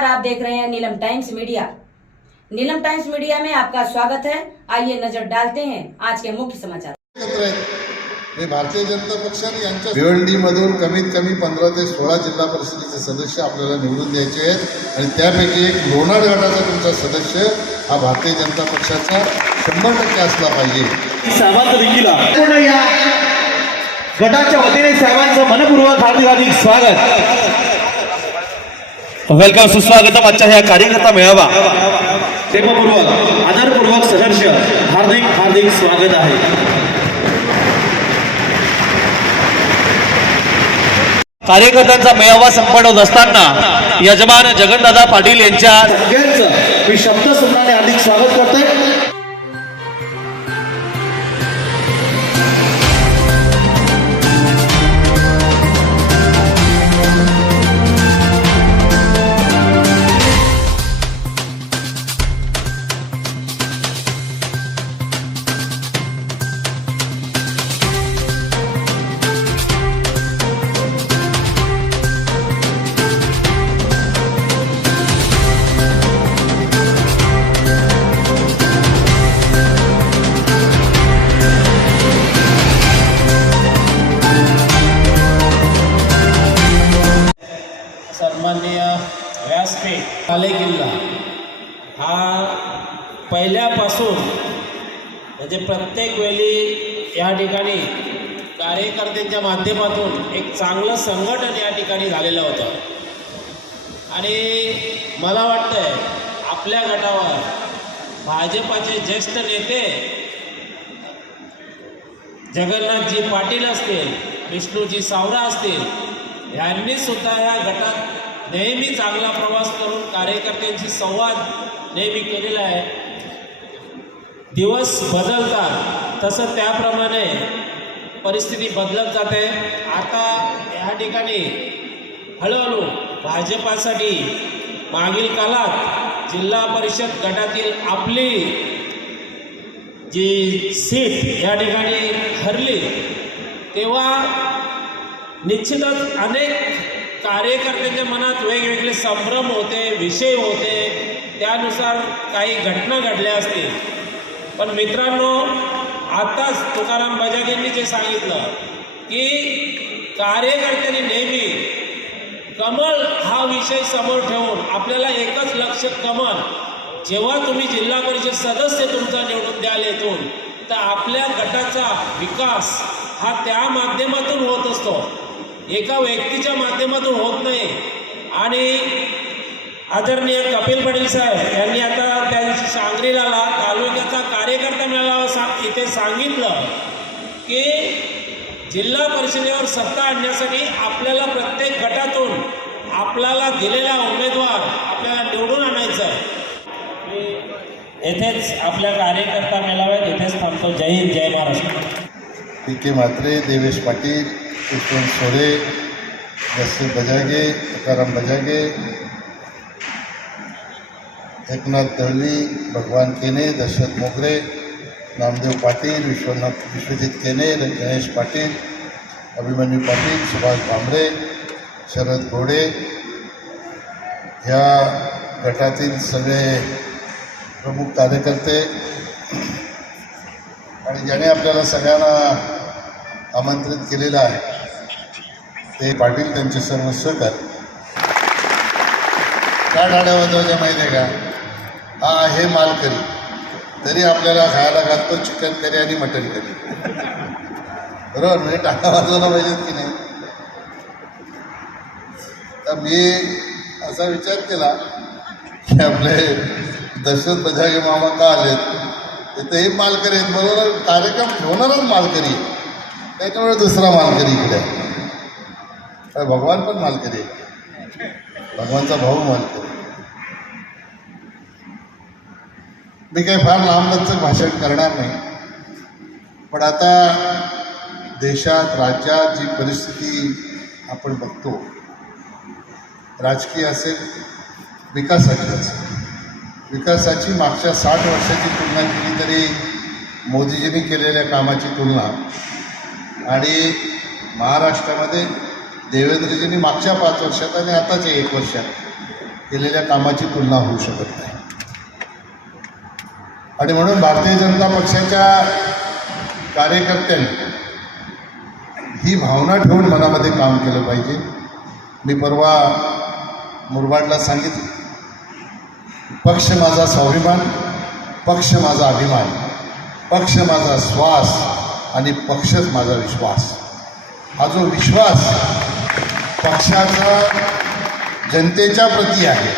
नमस्कार, आप देख रहे हैं Neelam times media. Neelam times media में आपका स्वागत है। आइए नजर डालते हैं आज के मुख्य समाचार। भारतीय जनता पक्षाने यांच्या भिवंडी मधून कमीत कमी 15 ते 16 जिल्हा परिषदेचे सदस्य आपल्याला निवडून द्यायचे आहेत आणि त्यापैकी एक लोणार गटाचा तुमचा सदस्य हा भारतीय जनता पक्षाचा 100% असला पाहिजे। साहेबांचं देखील या गटाच्या वतीने साहेबांचं मनपूर्वक हार्दिक स्वागत, वेलकम, सुस्वागतम आजच्या ह्या कार्यकर्ता मेळावा प्रेमपूर्वक आदरपूर्वक सहर्ष हार्दिक स्वागत आहे। कार्यकर्त्यांचा मेळावा संपन्न होत असताना यजमान जगनदादा पाटील यांच्या सगळ्यांचं मी शब्द सुमनाने हार्दिक स्वागत करतोय। सन्माननीय व्यासपीठ बालेकिल्ला हा पहिल्यापासून म्हणजे प्रत्येक वेळी या ठिकाणी कार्यकर्त्यांच्या माध्यमातून एक चांगलं संघटन या ठिकाणी झालेलं होतं आणि मला वाटतंय आपल्या गटावर भाजपाचे ज्येष्ठ नेते जगन्नाथजी पाटील असतील, विष्णूजी सावरा असतील, यांनी सुद्धा या गटात नेहमी चांगला प्रवास करून कार्यकर्त्यांशी संवाद नेहमी केलेला आहे। दिवस बदलतात तसं त्याप्रमाणे परिस्थिती बदलत जाते। आता या ठिकाणी हळूहळू भाजपासाठी मागील काळात जिल्हा परिषद गटातील आपली जी सीट या ठिकाणी ठरली तेव्हा निश्चितच अनेक कार्यकर्त्यांच्या मनात वेगवेगळे संभ्रम होते, विषय होते, त्यानुसार काही घटना घडल्या असतील। पण मित्रांनो, आताच तुकाराम बजागेंनी जे सांगितलं की कार्यकर्त्यांनी नेहमी कमळ हा विषय समोर ठेवून आपल्याला एकच लक्ष कमळ, जेव्हा तुम्ही जिल्हा परिषद सदस्य तुमचा निवडून द्याल येथून तर आपल्या गटाचा विकास हा त्या माध्यमातून होत असतो, एका व्यक्तीच्या माध्यमातून होत नाही। आणि आदरणीय कपिल पाटील साहेब यांनी आता त्या दिवशी सांगलीला तालुक्याचा कार्यकर्ता मेळावा इथे सांगितलं की जिल्हा परिषदेवर सत्ता आणण्यासाठी आपल्याला प्रत्येक गटातून आपल्याला दिलेला उमेदवार आपल्याला निवडून आणायचा आहे। येथेच आपल्या कार्यकर्ता मेळाव्यात इथेच थांबतो। जय हिंद, जय महाराष्ट्र। पी.के. म्हात्रे, देवेश पाटील, यशवंत सोरे, दशरथ बजागे, तुकाराम बजागे, एकनाथ दळवी, भगवान केने, दशरथ मोगरे, नामदेव पाटील, विश्वजित केने, गणेश पाटील, अभिमन्यू पाटील, सुभाष भामरे, शरद घोडे, ह्या गटातील सगळे प्रमुख कार्यकर्ते आणि ज्याने आपल्याला सगळ्यांना आमंत्रित केलेलं आहे ते पाटील, त्यांचे सर्व सहकारी। काय डाड्या वाजवायच्या माहिती आहे का? हा हे मालकरी तरी आपल्याला खायला घालतो चिकन करी आणि मटन करी, बरोबर? म्हणजे टाळ्या वाजवायला पाहिजेत की नाही? तर मी असा विचार केला की आपले दशरथ बजागे मामा का आलेत, ते मालकरी आहेत, बरोबर? कार्यक्रम ठेवणारच मालकरी, त्याच्यामुळे दुसरा मालकरी इकडे आहे। भगवान पण मालकरी आहे, भगवानचा भाऊ मालकरी। मी काही फार लांबलचक भाषण करणार नाही, पण आता देशात राज्यात जी परिस्थिती आपण बघतो, राजकीय असेल, विकासाची असेल, विकासाची मागच्या 60 वर्षाची तुलना केली तरी मोदीजींनी केलेल्या कामाची तुलना आणि महाराष्ट्रामध्ये देवेंद्रजींनी मागच्या 5 वर्षात आणि आताच्या 1 वर्षात केलेल्या कामाची तुलना होऊ शकत नाही. आणि म्हणून भारतीय जनता पक्षाच्या कार्यकर्त्यांनी ही भावना ठेवून मनामध्ये काम केलं पाहिजे. मी परवा मुरबाडला सांगितलं, पक्ष माझा स्वाभिमान, पक्ष माझा अभिमान, पक्ष माझा श्वास आणि पक्षच माझा विश्वास. हा जो विश्वास पक्षाचा जनतेच्या प्रती आहे,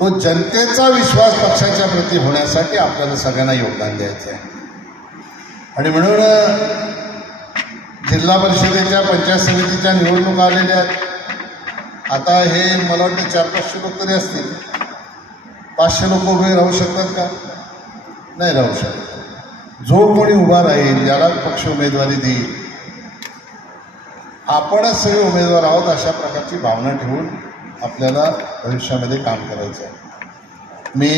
तो जनतेचा विश्वास पक्षाच्या प्रती होण्यासाठी आपल्याला सगळ्यांना योगदान द्यायचं आहे. आणि म्हणून जिल्हा परिषदेच्या पंचायत समितीच्या निवडणुका आलेल्या आहेत. आता हे मला वाटतं 400-500 लोक तरी असतील. 500 लोक उभे राहू शकतात का? नाही राहू शकत. जो कोणी उभा राहील, ज्याला पक्ष उमेदवारी देईल, आपणच सगळे उमेदवार आहोत अशा प्रकारची भावना ठेवून आपल्याला भविष्यामध्ये काम करायचं आहे. मी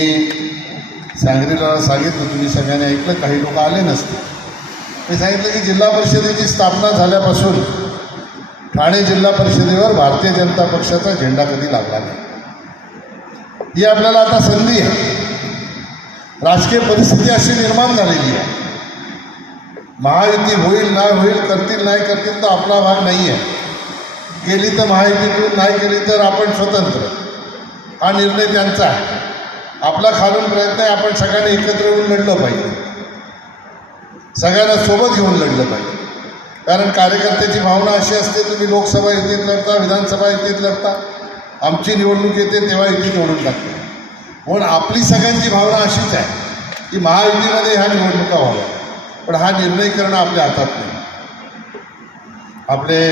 सांगलीला सांगितलं, तुम्ही सगळ्यांनी ऐकलं, काही लोक आले नसते. मी सांगितलं की जिल्हा परिषदेची स्थापना झाल्यापासून ठाणे जिल्हा परिषदेवर भारतीय जनता पक्षाचा झेंडा कधी लागला नाही. ही आपल्याला आता संधी आहे. राजकीय परिस्थिती अशी निर्माण झालेली आहे. महायुती होईल नाही होईल, करतील नाही करतील तर आपला भाग नाही आहे. केली तर महायुतीतून, नाही केली तर आपण स्वतंत्र. हा निर्णय त्यांचा आहे. आपला खालून प्रयत्न आहे, आपण सगळ्यांनी एकत्र येऊन लढलं पाहिजे, सगळ्यांना सोबत घेऊन लढलं पाहिजे. कारण कार्यकर्त्याची भावना अशी असते, तुम्ही लोकसभा युतीत लढता, विधानसभा युतीत लढता, आमची निवडणूक येते तेव्हा युतीत ओढून टाकते. म्हणून आपली सगळ्यांची भावना अशीच आहे की महायुतीमध्ये ह्या निवडणुका व्हाव्या. पण हा निर्णय करणं आपल्या हातात नाही. आपले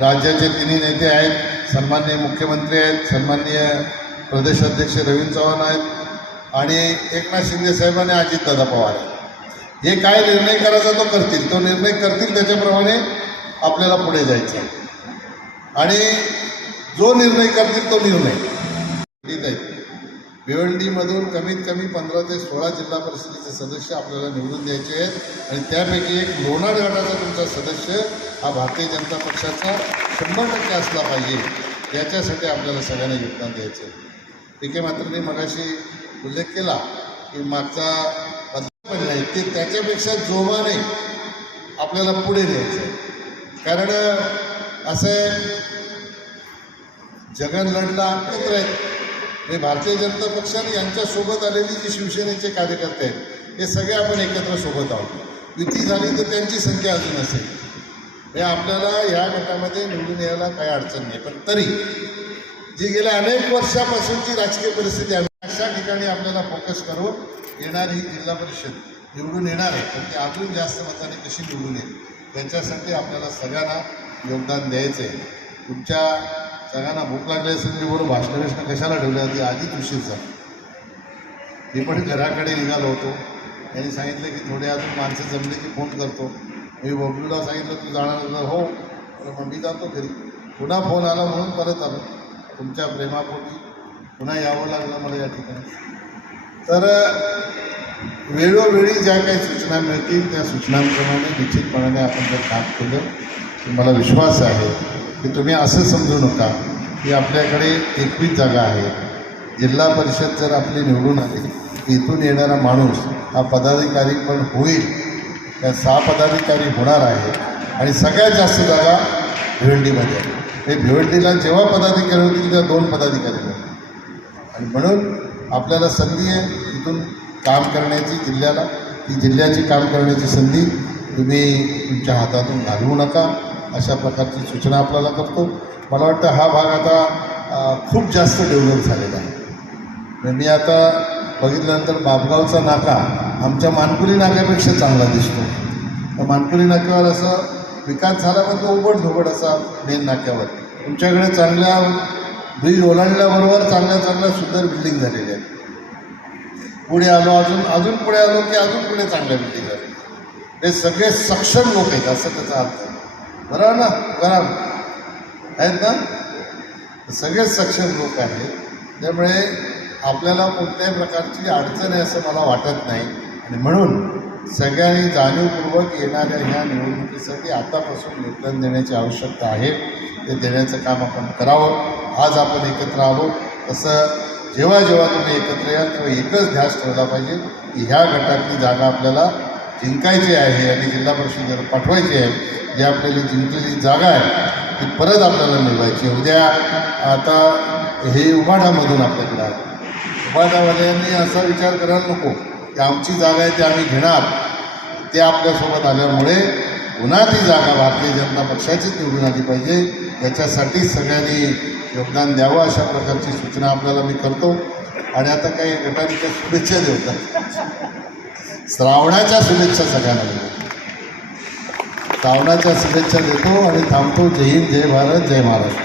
राज्याचे तिन्ही नेते आहेत, सन्माननीय मुख्यमंत्री आहेत, सन्माननीय प्रदेशाध्यक्ष रवींद्र चव्हाण आहेत आणि एकनाथ शिंदे साहेबांनी अजितदादा पवार आहेत. हे काय निर्णय करायचा तो करतील, तो निर्णय करतील त्याच्याप्रमाणे आपल्याला पुढे जायचं आहे. आणि जो निर्णय करतील तो निर्णय. भिवंडीमधून कमीत कमी 15 ते 16 जिल्हा परिषदेचे सदस्य आपल्याला निवडून द्यायचे आहेत आणि त्यापैकी एक लोणार गटाचा तुमचा सदस्य हा भारतीय जनता पक्षाचा 100% असला पाहिजे. याच्यासाठी आपल्याला सगळ्यांना योगदान द्यायचं आहे. पी के मात्रने मगाशी उल्लेख केला की मागचा पण नाही, ते त्याच्यापेक्षा जोमाने आपल्याला पुढे न्यायचं आहे. कारण असं जगन लढला एकत्र आहेत. हे भारतीय जनता पक्षाने यांच्यासोबत आलेली जी शिवसेनेचे कार्यकर्ते आहेत, हे सगळे आपण एकत्र सोबत आहोत. युती झाली तर त्यांची संख्या अजून असेल. हे आपल्याला ह्या गटामध्ये निवडून यायला काही अडचण नाही. पण तरी जी गेल्या अनेक वर्षापासूनची राजकीय परिस्थिती आहे, अशा ठिकाणी आपल्याला फोकस करून येणारी जिल्हा परिषद निवडून येणार आहे. पण ते अजून जास्त मताने कशी निवडून येईल याच्यासाठी आपल्याला सगळ्यांना योगदान द्यायचं आहे. तुमच्या सगळ्यांना भूक लागली असेल, मी बरोबर भाषण कशाला ठेवली होती, आधीच उशीर झाला. मी पण घराकडे निघालो होतो. त्यांनी सांगितलं की थोडे अजून माणसं जमले की फोन करतो. मी बबलूला सांगितलं तू जाणार हो, मग मी जातो घरी. पुन्हा फोन आला म्हणून परत आलो. तुमच्या प्रेमापोटी पुन्हा यावं लागलं मला या ठिकाणी. तर वेळोवेळी ज्या काही सूचना मिळतील त्या सूचनांप्रमाणे निश्चितपणाने आपण जर काम केलं तर मला विश्वास आहे की तुम्ही असं समजू नका की आपल्याकडे 21 जागा आहे. जिल्हा परिषद जर आपली निवडून आली की इथून येणारा माणूस हा पदाधिकारी पण होईल. त्या 6 पदाधिकारी होणार आहे आणि सगळ्यात जास्त जागा भिवंडीमध्ये आहे. हे भिवंडीला जेव्हा पदाधिकारी होतील तेव्हा 2 पदाधिकारी होतील. आणि म्हणून आपल्याला संधी आहे इथून काम करण्याची, जिल्ह्याला ती जिल्ह्याची काम करण्याची संधी तुम्ही तुमच्या हातातून घालवू नका. अशा प्रकारची सूचना आपल्याला करतो. मला वाटतं हा भाग आता खूप जास्त डेव्हलप झालेला आहे. मी आता बघितल्यानंतर बापगावचा नाका आमच्या मानकुली नाक्यापेक्षा चांगला दिसतो. तर मानकुली नाक्यावर असं विकास झाला पण तो उघड असा मेन नाक्यावर. तुमच्याकडे चांगल्या ब्रिज ओलांडल्याबरोबर चांगल्या सुंदर बिल्डिंग झालेल्या आहेत. पुढे आलो अजून पुढे आलो की अजून पुढे चांगल्या बिल्डिंग झाल्या. हे सगळे सक्षम लोक आहेत असं त्याचा अर्थ. बरोबर ना? बरोबर आहेत ना? सगळेच सक्षम लोक आहेत. त्यामुळे आपल्याला कोणत्याही प्रकारची अडचण आहे असं मला वाटत नाही. आणि म्हणून सगळ्यांनी जाणीवपूर्वक येणाऱ्या ह्या निवडणुकीसाठी आतापासून योगदान देण्याची आवश्यकता आहे. ते देण्याचं काम आपण करावं. आज आपण एकत्र आहोत, तसं जेव्हा जेव्हा तुम्ही एकत्र याल तेव्हा एकच ध्यास ठेवला पाहिजे की ह्या गटातली जागा आपल्याला जिंकायची आहे आणि जिल्हा परिषदेवर पाठवायची आहे. जी आपल्याला जिंकलेली जागा आहे ती परत आपल्याला मिळवायची. उद्या आता हे उभाटामधून आपल्याकडे आहे. उभाटावाल्यांनी असा विचार करायला नको की आमची जागा आहे ते आम्ही घेणार. ते आपल्यासोबत आल्यामुळे पुन्हा ती जागा भारतीय जनता पक्षाचीच निवडून आली पाहिजे. याच्यासाठी सगळ्यांनी योगदान द्यावं अशा प्रकारची सूचना आपल्याला मी करतो. आणि आता काही गटांनी काही शुभेच्छा देतात. श्रावणाच्या शुभेच्छा सगळ्यांना देतो. श्रावणाच्या शुभेच्छा देतो आणि थांबतो. जय हिंद, जय भारत, जय महाराष्ट्र.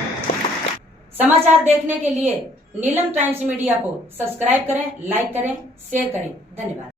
समाचार देखने के लिए नीलम टाइम्स मीडिया को सब्सक्राइब करें, लाइक करें, शेयर करें। धन्यवाद।